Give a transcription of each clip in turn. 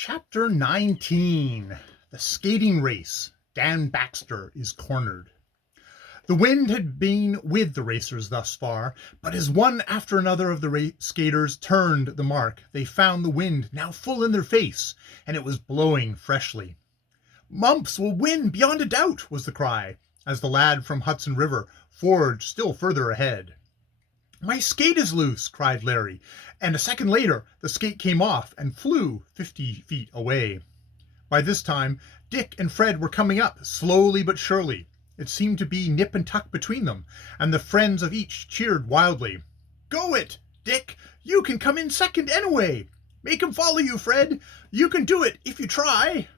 Chapter 19, The Skating Race. Dan Bxtr is cornered. The wind had been with the racers thus far, but as one after another of the skaters turned the mark, they found the wind now full in their face, and it was blowing freshly. "Mumps will win beyond a doubt," was the cry, as the lad from Hudson River forged still further ahead. "My skate is loose," cried Larry, and a second later the skate came off and flew 50 feet away. By this time, Dick and Fred were coming up, slowly but surely. It seemed to be nip and tuck between them, and the friends of each cheered wildly. "Go it, Dick! You can come in second anyway! Make him follow you, Fred! You can do it if you try!"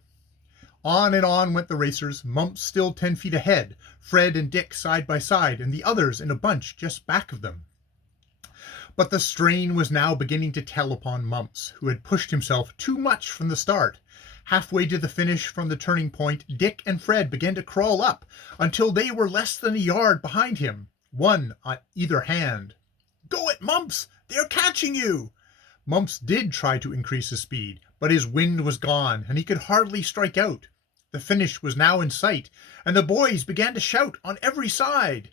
On and on went the racers, Mumps still 10 feet ahead, Fred and Dick side by side, and the others in a bunch just back of them. But the strain was now beginning to tell upon Mumps, who had pushed himself too much from the start. Halfway to the finish from the turning point, Dick and Fred began to crawl up until they were less than a yard behind him, one on either hand. "Go it, Mumps! They're catching you!" Mumps did try to increase his speed, but his wind was gone, and he could hardly strike out. The finish was now in sight, and the boys began to shout on every side.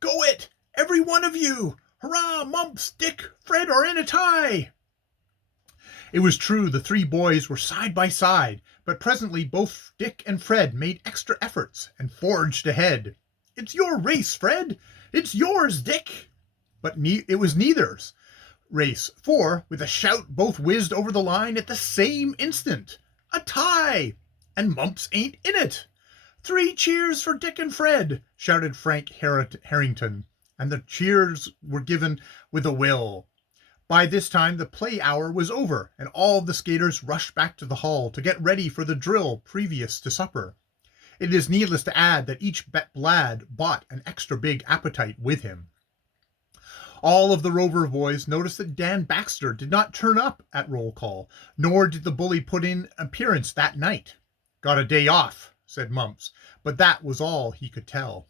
"Go it, every one of you! Hurrah, Mumps, Dick, Fred are in a tie!" It was true the three boys were side by side, but presently both Dick and Fred made extra efforts and forged ahead. "It's your race, Fred! It's yours, Dick!" But it was neither's race, for, with a shout, both whizzed over the line at the same instant. A tie! And Mumps ain't in it! "3 cheers for Dick and Fred!" shouted Frank Harrington, and the cheers were given with a will. By this time the play hour was over, and all the skaters rushed back to the hall to get ready for the drill previous to supper. It is needless to add that each lad bought an extra big appetite with him. All of the Rover boys noticed that Dan Bxtr did not turn up at roll call, nor did the bully put in appearance that night. "Got a day off," said Mumps, but that was all he could tell.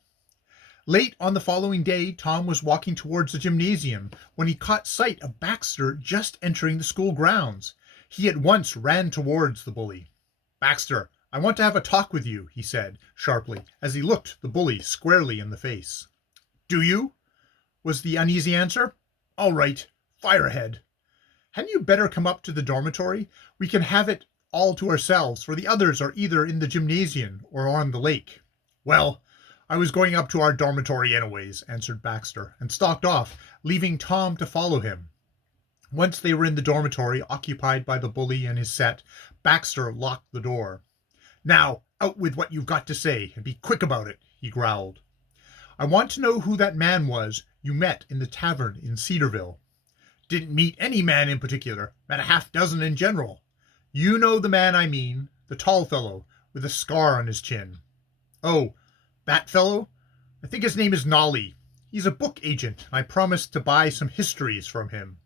Late on the following day, Tom was walking towards the gymnasium when he caught sight of Bxtr just entering the school grounds. He at once ran towards the bully. "Bxtr, I want to have a talk with you," he said sharply, as he looked the bully squarely in the face. "Do you?" was the uneasy answer. "All right, fire ahead." "Hadn't you better come up to the dormitory? We can have it all to ourselves, for the others are either in the gymnasium or on the lake." "Well, I was going up to our dormitory anyways," answered Bxtr, and stalked off, leaving Tom to follow him. Once they were in the dormitory, occupied by the bully and his set, Bxtr locked the door. "Now, out with what you've got to say, and be quick about it," he growled. "I want to know who that man was you met in the tavern in Cedarville." "Didn't meet any man in particular, met a half-dozen in general." "You know the man I mean, the tall fellow, with a scar on his chin." "Oh, that fellow? I think his name is Nolly. He's a book agent, and I promised to buy some histories from him."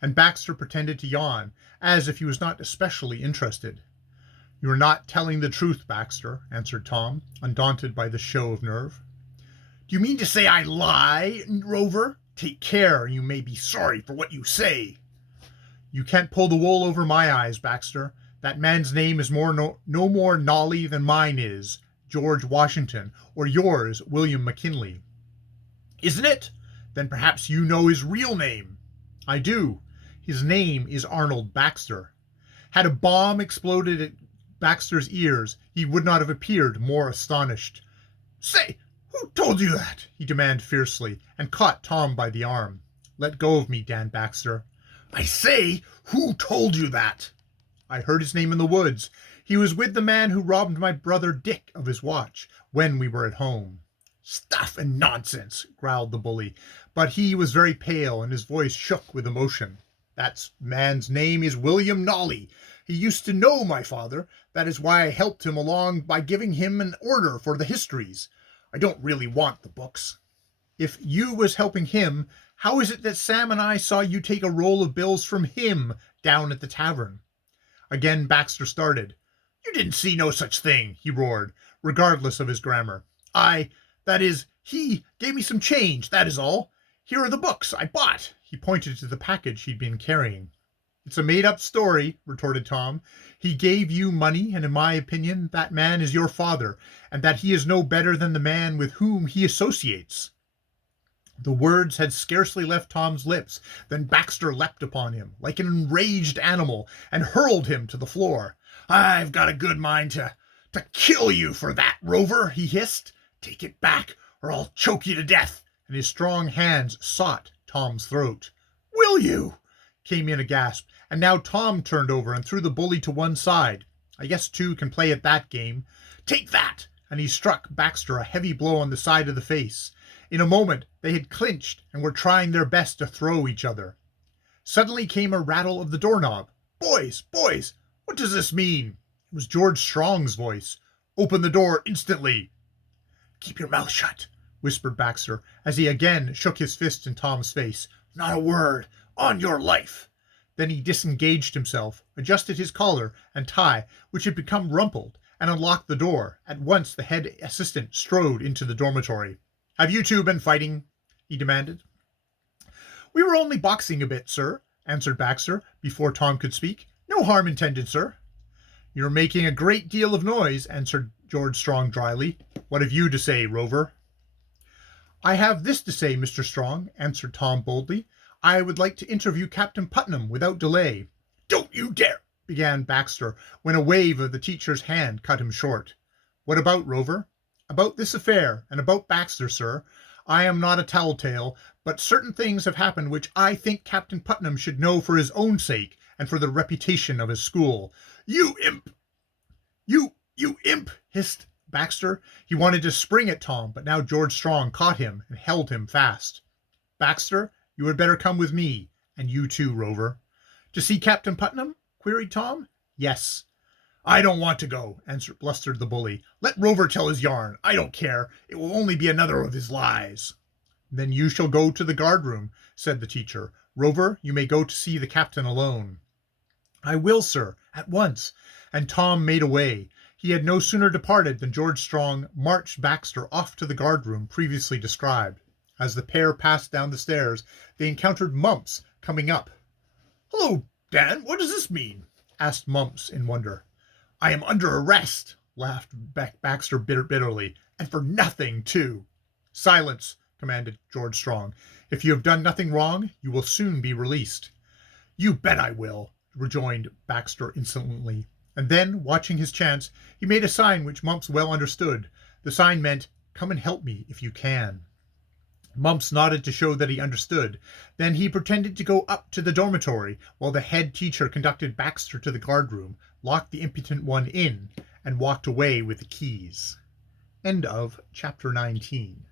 And Bxtr pretended to yawn, as if he was not especially interested. "You are not telling the truth, Bxtr," answered Tom, undaunted by the show of nerve. "Do you mean to say I lie, Rover? Take care, and you may be sorry for what you say." "You can't pull the wool over my eyes, Bxtr. That man's name is no more Nolly than mine is, George Washington, or yours, William McKinley." "Isn't it? Then perhaps you know his real name." "I do. His name is Arnold Bxtr." Had a bomb exploded at Baxter's ears, he would not have appeared more astonished. "Say, who told you that?" he demanded fiercely, and caught Tom by the arm. "Let go of me, Dan Bxtr." "I say, who told you that?" "I heard his name in the woods. He was with the man who robbed my brother Dick of his watch when we were at home." "Stuff and nonsense," growled the bully, but he was very pale and his voice shook with emotion. "That man's name is William Nolly. He used to know my father. That is why I helped him along by giving him an order for the histories. I don't really want the books." "If you was helping him, how is it that Sam and I saw you take a roll of bills from him down at the tavern?" Again Bxtr started. "You didn't see no such thing," he roared, regardless of his grammar. He gave me some change, that is all. Here are the books I bought." He pointed to the package he'd been carrying. It's a made-up story, retorted Tom. He gave you money, and in my opinion, that man is your father, and that he is no better than the man with whom he associates. The words had scarcely left Tom's lips than Bxtr leapt upon him, like an enraged animal, and hurled him to the floor. I've got a good mind to kill you for that, Rover, he hissed. Take it back, or I'll choke you to death, and his strong hands sought Tom's throat. Will you? Came in a gasp, and now Tom turned over and threw the bully to one side. I guess two can play at that game. Take that! And he struck Bxtr a heavy blow on the side of the face. In a moment they had clinched and were trying their best to throw each other. Suddenly came a rattle of the doorknob. Boys, boys, what does this mean? It was George Strong's voice. Open the door instantly. Keep your mouth shut, whispered Bxtr, as he again shook his fist in Tom's face. Not a word, on your life. Then he disengaged himself, adjusted his collar and tie, which had become rumpled, and unlocked the door. At once the head assistant strode into the dormitory. Have you two been fighting? He demanded. We were only boxing a bit, sir, answered Bxtr, before Tom could speak. No harm intended, sir. You're making a great deal of noise, answered George Strong dryly. What have you to say, Rover? I have this to say, Mr. Strong, answered Tom boldly. I would like to interview Captain Putnam without delay. Don't you dare, began Bxtr, when a wave of the teacher's hand cut him short. What about, Rover? About this affair, and about Bxtr, sir. I am not a tattletale, but certain things have happened which I think Captain Putnam should know for his own sake, and for the reputation of his school. You imp! You imp! Hissed Bxtr. He wanted to spring at Tom, but now George Strong caught him and held him fast. Bxtr, you had better come with me, and you too, Rover. To see Captain Putnam? Queried Tom. Yes. I don't want to go, blustered the bully. Let Rover tell his yarn. I don't care. It will only be another of his lies. Then you shall go to the guard-room, said the teacher. Rover, you may go to see the captain alone. I will, sir, at once. And Tom made away. He had no sooner departed than George Strong marched Bxtr off to the guard-room previously described. As the pair passed down the stairs, they encountered Mumps coming up. Hello, Dan, what does this mean? Asked Mumps in wonder. I am under arrest, laughed Bxtr bitterly, and for nothing, too. Silence, commanded George Strong. If you have done nothing wrong, you will soon be released. You bet I will, rejoined Bxtr insolently. And then, watching his chance, he made a sign which Mumps well understood. The sign meant, come and help me if you can. Mumps nodded to show that he understood. Then he pretended to go up to the dormitory, while the head teacher conducted Bxtr to the guard-room, locked the impotent one in, and walked away with the keys. End of Chapter 19.